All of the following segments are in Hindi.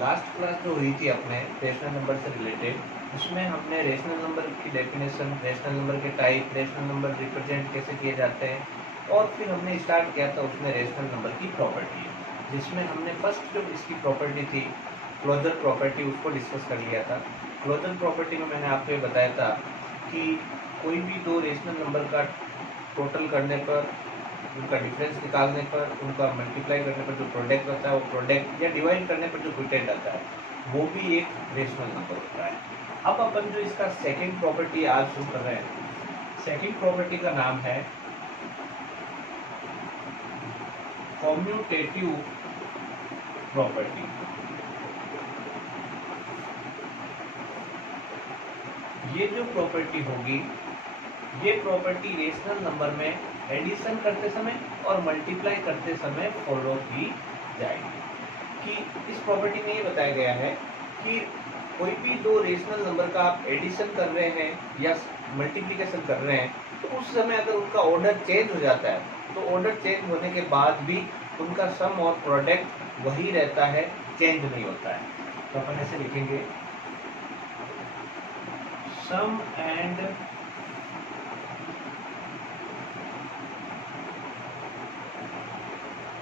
लास्ट क्लास जो हुई थी अपने रेशनल नंबर से रिलेटेड, उसमें हमने रेशनल नंबर की डेफिनेशन, रेशनल नंबर के टाइप, रेशनल नंबर रिप्रेजेंट कैसे किए जाते हैं, और फिर हमने स्टार्ट किया था उसमें रेशनल नंबर की प्रॉपर्टी, जिसमें हमने फर्स्ट जो इसकी प्रॉपर्टी थी क्लोजर प्रॉपर्टी, उसको डिस्कस कर लिया था। क्लोजर प्रॉपर्टी में मैंने आपको ये बताया था कि कोई भी दो रेशनल नंबर का टोटल करने पर, उनका डिफरेंस निकालने पर, उनका मल्टीप्लाई करने पर जो प्रोडक्ट होता है वो प्रोडक्ट, या डिवाइड करने पर जो क्विटेंट आता है वो भी एक रेशनल नंबर होता है। अब अपन जो इसका सेकंड प्रॉपर्टी आज शुरू कर रहे हैं, सेकंड प्रॉपर्टी का नाम है कॉम्यूटेटिव प्रॉपर्टी। ये जो प्रॉपर्टी होगी, ये प्रॉपर्टी रेशनल नंबर में एडिशन करते समय और मल्टीप्लाई करते समय फॉलो की जाएगी। कि इस प्रॉपर्टी में ये बताया गया है कि कोई भी दो रेशनल नंबर का आप एडिशन कर रहे हैं या मल्टीप्लिकेशन कर रहे हैं, तो उस समय अगर उनका ऑर्डर चेंज हो जाता है, तो ऑर्डर चेंज होने के बाद भी उनका सम और प्रोडक्ट वही रहता है, चेंज नहीं होता है। तो अपन ऐसे लिखेंगे, sum and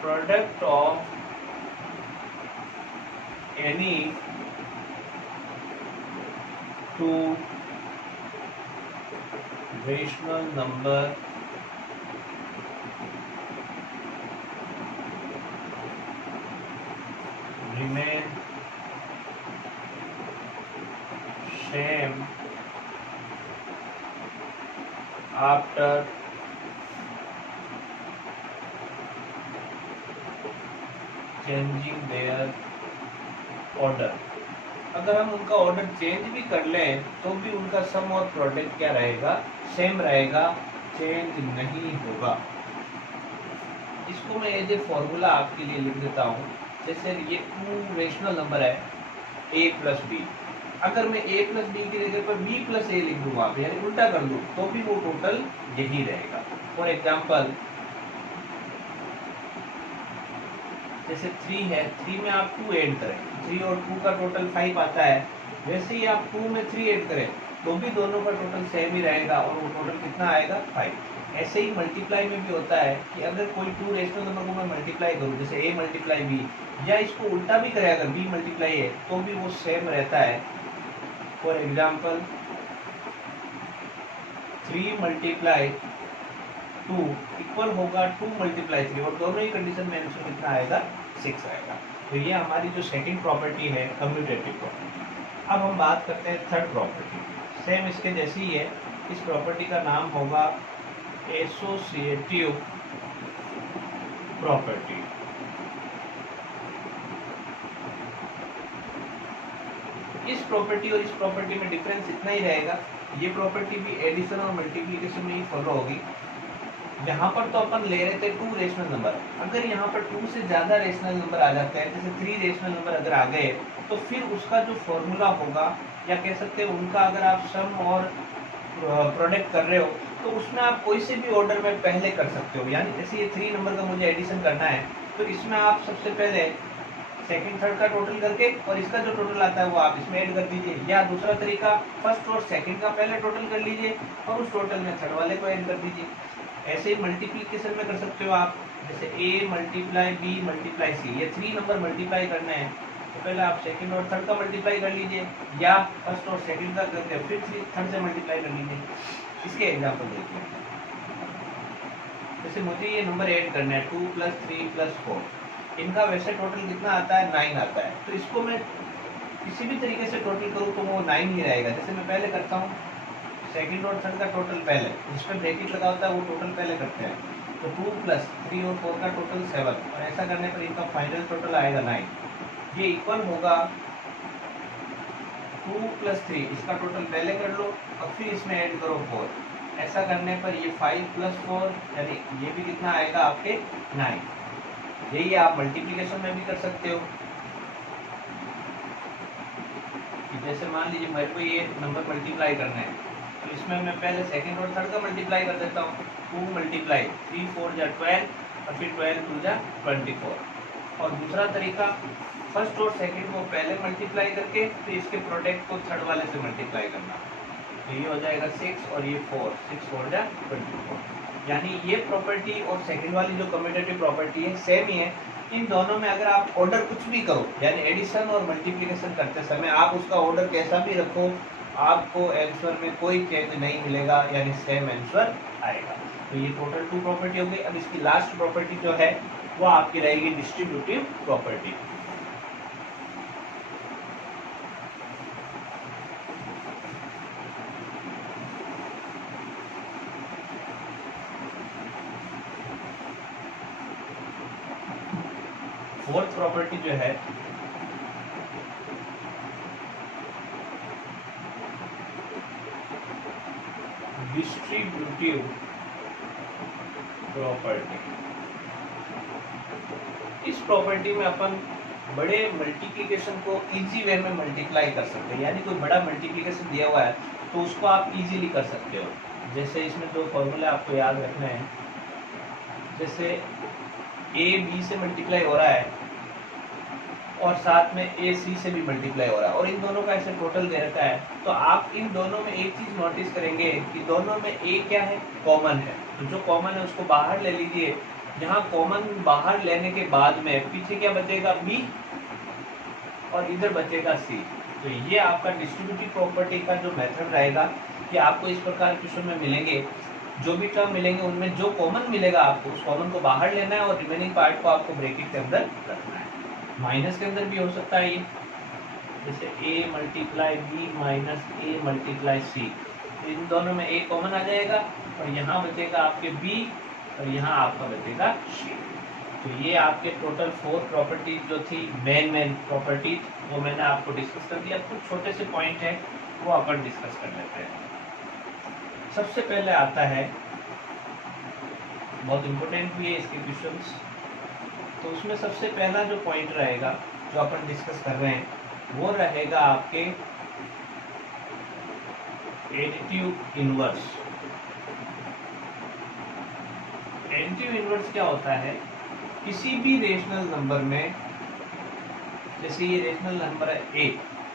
product of any two rational number remain same after changing their order। अगर हम उनका ऑर्डर चेंज भी कर लें तो भी उनका सम और प्रोडक्ट क्या रहेगा, सेम रहेगा, चेंज नहीं होगा। इसको मैं एज ए फॉर्मूला आपके लिए लिख देता हूँ। जैसे ये टू रेशनल नंबर है a प्लस बी, अगर मैं a प्लस बी की जगह पर b प्लस ए लिख दूँ, आप यानी उल्टा कर दूँ, तो भी वो टोटल यही रहेगा। फॉर एग्जाम्पल जैसे 3 है, 3 में आप 2 ऐड करें, 3 और 2 का टोटल 5 आता है। वैसे ही आप 2 में 3 ऐड करें तो भी दोनों का टोटल सेम ही रहेगा, और वो टोटल कितना आएगा, 5। ऐसे ही मल्टीप्लाई में भी होता है कि अगर कोई टू रेशनल नंबर को मैं मल्टीप्लाई करूँ, जैसे a मल्टीप्लाई बी, या इसको उल्टा भी करें अगर b मल्टीप्लाई है, तो भी वो सेम रहता है। फॉर एग्जाम्पल 3 मल्टीप्लाई 2 इक्वल होगा 2 मल्टीप्लाई 3, और दोनों ही कंडीशन में आंसर कितना आएगा, 6 आएगा। तो ये हमारी जो सेकंड प्रॉपर्टी है, कम्यूटेटिव प्रॉपर्टी। अब हम बात करते हैं थर्ड प्रॉपर्टी, सेम इसके जैसी ही है। इस प्रॉपर्टी का नाम होगा एसोसिएटिव प्रॉपर्टी। इस प्रॉपर्टी और इस प्रॉपर्टी में डिफरेंस इतना ही रहेगा, ये प्रॉपर्टी भी एडिशन और मल्टीप्लिकेशन में ही फॉलो होगी। यहाँ पर तो अपन ले रहे थे टू रेशनल नंबर, अगर यहाँ पर 2 से ज़्यादा रेशनल नंबर आ जाते हैं, जैसे 3 रेशनल नंबर अगर आ गए, तो फिर उसका जो फॉर्मूला होगा, या कह सकते हैं उनका अगर आप सम और प्रोडक्ट कर रहे हो, तो उसमें आप कोई से भी ऑर्डर में पहले कर सकते हो। यानी जैसे ये 3 नंबर का मुझे एडिशन करना है, तो इसमें आप सबसे पहले सेकंड थर्ड का टोटल करके, और इसका जो टोटल आता है वो आप इसमें ऐड कर दीजिए। या दूसरा तरीका, फर्स्ट और सेकंड का पहले टोटल कर लीजिए और उस टोटल में थर्ड वाले को ऐड कर दीजिए। ऐसे ही मल्टीप्लिकेशन में कर सकते हो आप, जैसे a multiply B multiply C, ये 3 नंबर मल्टीप्लाई करने हैं, तो पहले आप सेकंड और थर्ड का मल्टीप्लाई कर लीजिए, या फर्स्ट और सेकंड का करके फिर थर्ड से मल्टीप्लाई कर लीजिए। इसके एग्जाम्पल देखिए, जैसे मुझे ये नंबर ऐड करना है 2 + 3 + 4, इनका वैसे टोटल कितना आता है, 9 आता है। तो इसको मैं किसी भी तरीके से टोटल करूँ तो वो 9 ही रहेगा। जैसे मैं पहले करता हूँ सेकंड और थर्ड का टोटल पहले, जिसमें ब्रैकेट लगा होता है वो टोटल पहले करते हैं, तो 2 + 3 और 4 का टोटल 7, और ऐसा करने पर इनका फाइनल टोटल आएगा 9। ये इक्वल होगा 2 + 3, इसका टोटल पहले कर लो और फिर इसमें ऐड करो 4। ऐसा करने पर ये 5 + 4, यानी ये भी कितना आएगा आपके, 9। यही आप मल्टीप्लिकेशन में भी कर सकते हो। जैसे मान लीजिए मेरे को ये नंबर मल्टीप्लाई करना है, तो इसमें मैं पहले सेकंड और थर्ड का मल्टीप्लाई कर देता हूँ। 2 × 3 4 = 12, और फिर 12 × 2 = 24। और दूसरा तरीका फर्स्ट और सेकंड को पहले मल्टीप्लाई करके फिर इसके प्रोडक्ट को थर्ड वाले से मल्टीप्लाई करना। तो ये हो जाएगा 6 और ये 4, 6 4 जा 24। यानी ये प्रॉपर्टी और सेकंड वाली जो कम्यूटेटिव प्रॉपर्टी है सेम ही है। इन दोनों में अगर आप ऑर्डर कुछ भी करो, यानी एडिशन और मल्टीप्लिकेशन करते समय आप उसका ऑर्डर कैसा भी रखो, आपको आंसर में कोई चेंज नहीं मिलेगा, यानी सेम आंसर आएगा। तो ये टोटल 2 प्रॉपर्टी हो गई। अब इसकी लास्ट प्रॉपर्टी जो है वो आपकी रहेगी डिस्ट्रीब्यूटिव प्रॉपर्टी। फोर्थ प्रॉपर्टी जो है डिस्ट्रीब्यूटिव प्रॉपर्टी। इस प्रॉपर्टी में अपन बड़े मल्टीप्लिकेशन को इजी वे में मल्टीप्लाई कर सकते हैं, यानी कोई बड़ा मल्टीप्लिकेशन दिया हुआ है तो उसको आप इजीली कर सकते हो। जैसे इसमें 2 फॉर्मूले आपको याद रखने हैं, जैसे ए बी से मल्टीप्लाई हो रहा है और साथ में ए सी से भी मल्टीप्लाई हो रहा है और इन दोनों का ऐसे टोटल दे रखा है, तो आप इन दोनों में एक चीज नोटिस करेंगे कि दोनों में ए क्या है, कॉमन है। तो जो कॉमन है उसको बाहर ले लीजिए। यहाँ कॉमन बाहर लेने के बाद में पीछे क्या बचेगा, बी, और इधर बचेगा सी। तो ये आपका डिस्ट्रीब्यूटिव प्रॉपर्टी का जो मेथड रहेगा कि आपको इस प्रकार क्वेश्चन में मिलेंगे, जो भी टर्म मिलेंगे उनमें जो कॉमन मिलेगा आपको उस कॉमन को बाहर लेना है और रिमेनिंग पार्ट को आपको ब्रैकेट के अंदर रखना है। माइनस के अंदर भी हो सकता है ये, जैसे a multiply b minus a multiply c. इन दोनों में a कॉमन आ जाएगा और यहाँ बचेगा आपके b और यहाँ आपका बचेगा c। तो ये आपके टोटल 4 प्रॉपर्टी जो थी मेन प्रॉपर्टी, वो मैंने आपको डिस्कस कर दिया। कुछ छोटे से पॉइंट है वो अपन डिस्कस कर लेते हैं। सबसे पहले आता है, बहुत इंपॉर्टेंट भी है इसके क्वेश्चंस, तो उसमें सबसे पहला जो पॉइंट रहेगा जो अपन डिस्कस कर रहे हैं वो रहेगा आपके एडिटिव इनवर्स। एडिटिव इनवर्स क्या होता है, किसी भी रेशनल नंबर में, जैसे ये रेशनल नंबर है a,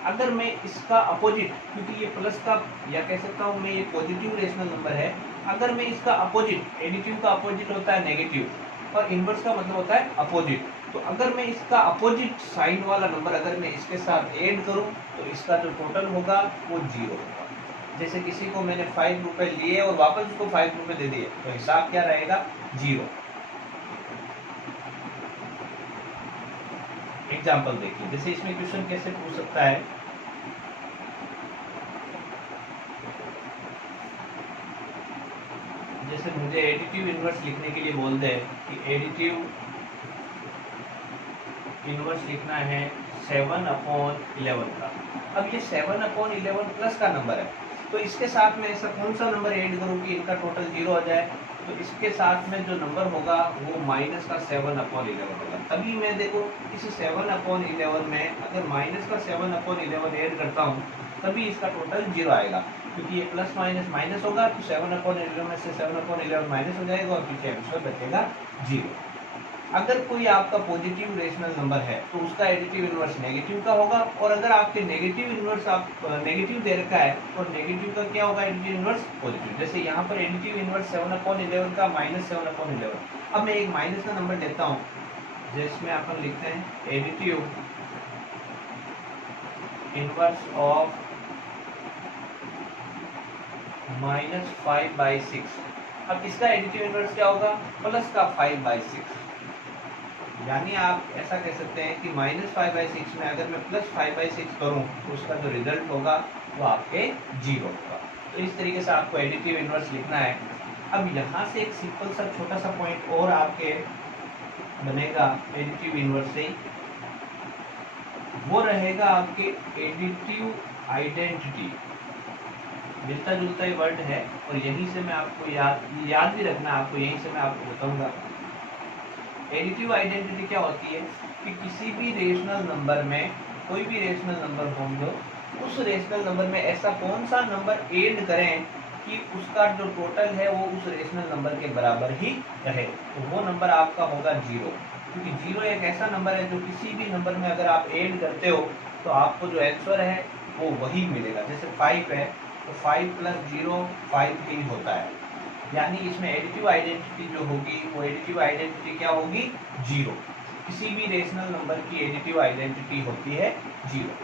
अगर मैं इसका अपोजिट, क्योंकि ये प्लस का या कह सकता हूँ मैं ये पॉजिटिव रेशनल नंबर है, अगर मैं इसका अपोजिट, एडिटिव का अपोजिट होता है नेगेटिव और इनवर्स का मतलब होता है अपोजिट, तो अगर मैं इसका अपोजिट साइन वाला नंबर अगर मैं इसके साथ ऐड करूं तो इसका जो टोटल होगा वो 0 होगा। जैसे किसी को मैंने 5 रुपए लिए और वापस उसको 5 रुपए दे दिए तो हिसाब क्या रहेगा, 0। एग्जाम्पल देखिए, जैसे इसमें क्वेश्चन कैसे पूछ सकता है, जैसे मुझे एडिटिव इनवर्स लिखने के लिए बोल दे कि एडिटिव इनवर्स लिखना है 7/11 का। अब ये 7/11 प्लस का नंबर है, तो इसके साथ में ऐसा कौन सा नंबर ऐड करूँ कि इनका टोटल 0 हो जाए, तो इसके साथ में जो नंबर होगा वो माइनस का 7/11 होगा। तभी मैं देखो इस 7/11 में अगर माइनस का 7/11 ऐड करता हूँ तभी इसका टोटल 0 आएगा, क्योंकि ये प्लस माइनस माइनस होगा तो 7/11 में से 7/11 माइनस हो जाएगा और पीछे आंसर बचेगा 0। अगर कोई आपका पॉजिटिव रेशनल नंबर है तो उसका एडिटिव इनवर्स नेगेटिव का होगा, और अगर आपके नेगेटिव इनवर्स आप नेगेटिव दे रखा है और नेगेटिव का क्या होगा, एडिटिव इनवर्स पॉजिटिव। जैसे यहाँ पर एडिटिव इनवर्स 7/11 का माइनस 7/11। अब मैं एक माइनस का नंबर लेता हूँ, जिसमें अपन लिखते हैं एडिटिव इनवर्स ऑफ -5/6। अब इसका एडिटिव इनवर्स क्या होगा, प्लस का 5/6। यानी आप ऐसा कह सकते हैं कि -5/6 में अगर मैं +5/6 करूं तो उसका जो रिजल्ट होगा वो आपके 0 होगा। तो इस तरीके से आपको एडिटिव इनवर्स लिखना है। अब यहाँ से एक सिंपल सा छोटा सा पॉइंट और आपके बनेगा एडिटिव इनवर्स से, वो रहेगा आपके एडिटिव आइडेंटिटी। मिलता जुलता ही वर्ड है और यहीं से मैं आपको याद भी रखना, आपको यहीं से मैं आपको बताऊंगा। एडिटिव आइडेंटिटी क्या होती है कि किसी भी रेशनल नंबर में, कोई भी रेशनल नंबर होंगे, उस रेशनल नंबर में ऐसा कौन सा नंबर ऐड करें कि उसका जो टोटल है वो उस रेशनल नंबर के बराबर ही रहे, तो वो नंबर आपका होगा 0। क्योंकि 0 एक ऐसा नंबर है जो किसी भी नंबर में अगर आप ऐड करते हो तो आपको जो आंसर है वो वही मिलेगा। जैसे 5 है तो 5 + 0 5 ही होता है, यानी इसमें एडिटिव आइडेंटिटी जो होगी वो एडिटिव आइडेंटिटी क्या होगी 0। किसी भी रेशनल नंबर की एडिटिव आइडेंटिटी होती है 0।